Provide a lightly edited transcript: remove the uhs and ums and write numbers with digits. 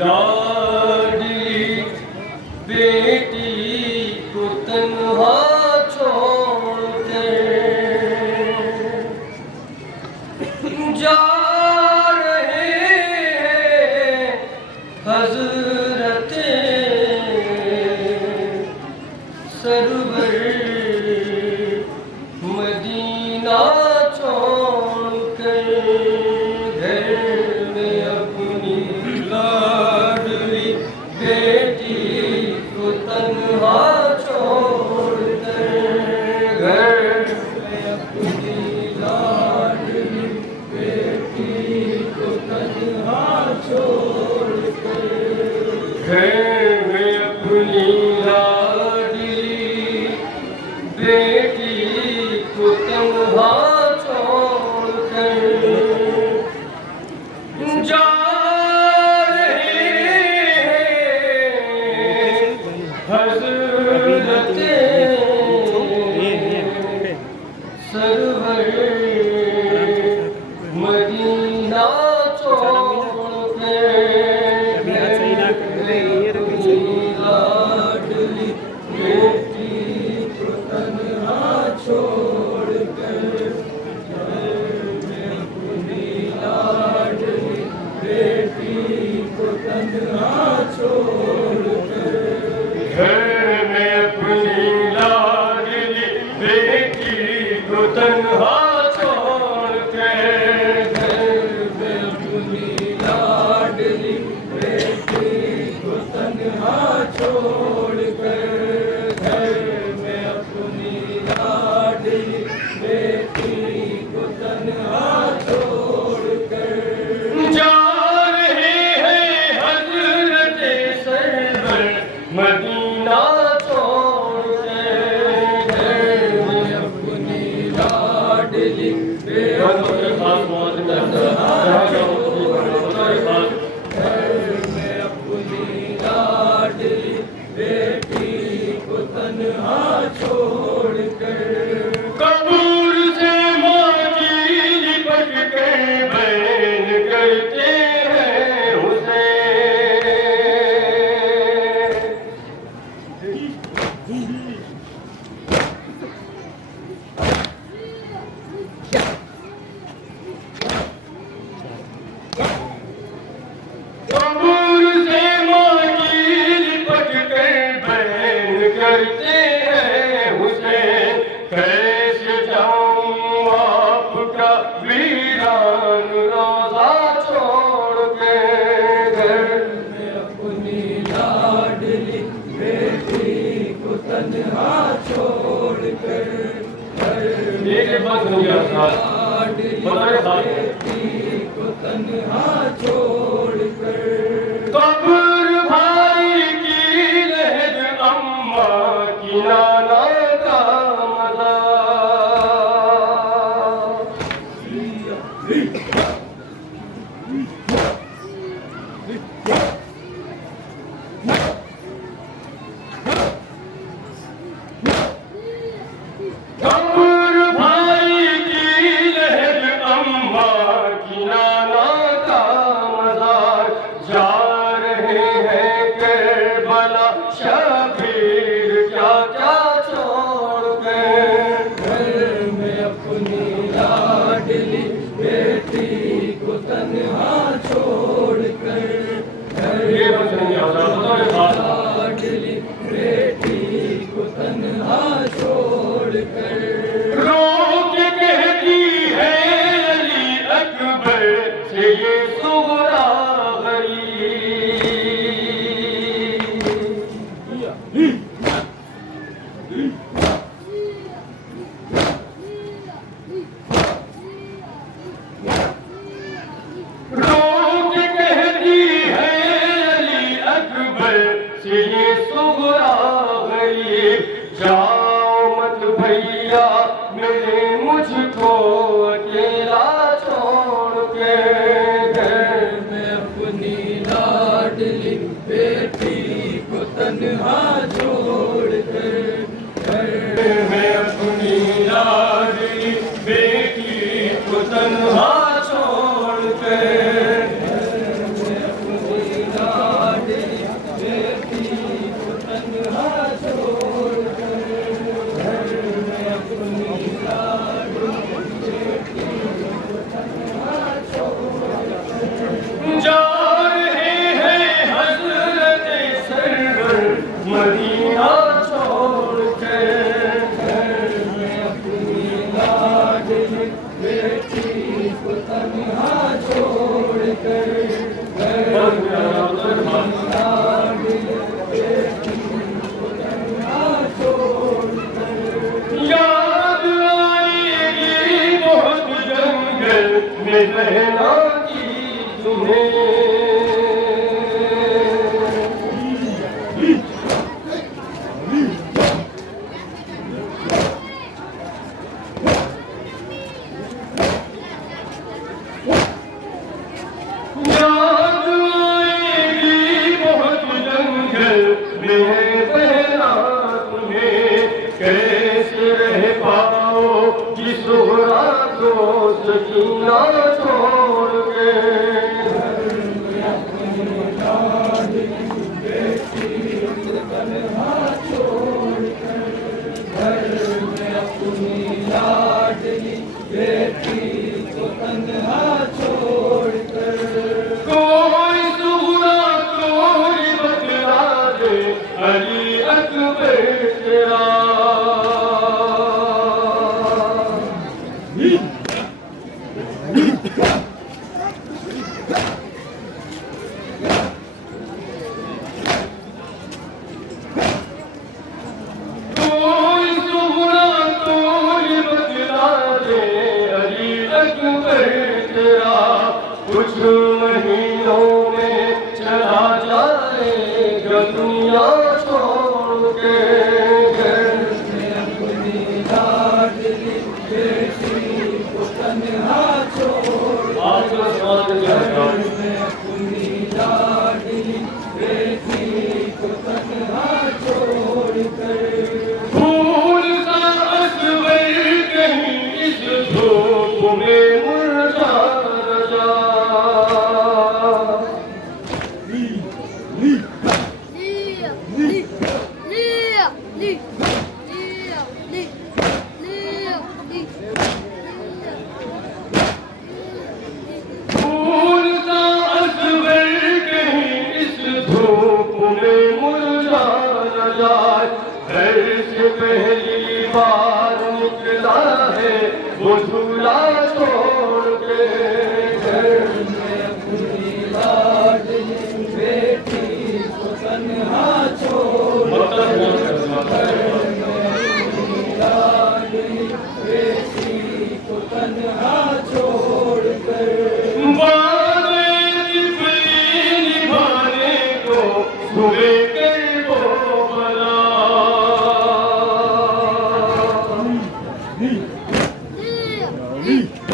लाडली बेटी को तन्हा छोड़ के जा रहे हैं हजरते सरवर मदीना छोड़ कर घर में अपनी लाडली बेटी को तन्हा छोड़ कर घर में अपनी लाडली बेटी को तन्हा छोड़ कर घर में अपनी लाडली बेटी को तन्हा छोड़ कर जा रहे हैं हज़रते सरवर मदीना छोड़ के लाडली बेटी को तन्हा छोड़ कर अपनी लाडली बेटी को तन्हा छोड़ कर घर में अपनी लाडली बेटी को तन्हा छोड़ के घर में अपनी लाडली बेटी को तन्हा छोड़ कर घर में अपनी लाडली बेटी को तन्हा छोड़ कर जा रहे हैं हज़रते सरवर मदीना छोड़ के घर में अपनी लाडली बेटी को तन्हा घर में अपनी लाडली बेटी को तन्हा छोड़ कर कबूर से माटी लिपट के बैन करते हैं उसे कबूर से माटी लिपट के बैन करते हैं उसे कैसे जाऊं आपका वीरान रोज़ा छोड़ के घर में अपनी लाडली बेटी को तन्हा छोड़ कर लाडली बेटी को तन्हा छोड़ कर कब्र भाई की लहज अम्मा की नाना का मज़ा कब्र भाई की लहज अम्मा की नाना का मज़ार जा रहे हैं करबला शबीर क्या क्या छोड़ गए घर में अपनी लाडली बेटी को तन्हा छोड़ कर लाडली बेटी को तन्हा छोड़ कर रोक कहती है अली अकबर से ये सुगरा रोक कहती है अली अकबर से ये सुगरा गई जाओ मत भैया मिले मुझको अकेला छोड़ के घर में मैं बहना तुम्हें कैसे रह पाओगी सुहरा को सकीना छोड़ के। कोई सुहरा कोई बतला दे अली अकबर तेरा। कोई सुहरा कोई बतला दे अली अकबर तेरा। कुछ महीनों में चला जाएगा दुनिया छोड़ के। फूल सा असवर कहीं इस धूप में मुरझा न जा। फूल सा असवर कहीं इस धूप में मुरझा न जाए। घर से पहली बार निकला है वो झूला छोड़ के। घर में अपनी लाडली बेटी को तन्हा छोड़ निभाने को हुए कर वो बला। Yeah.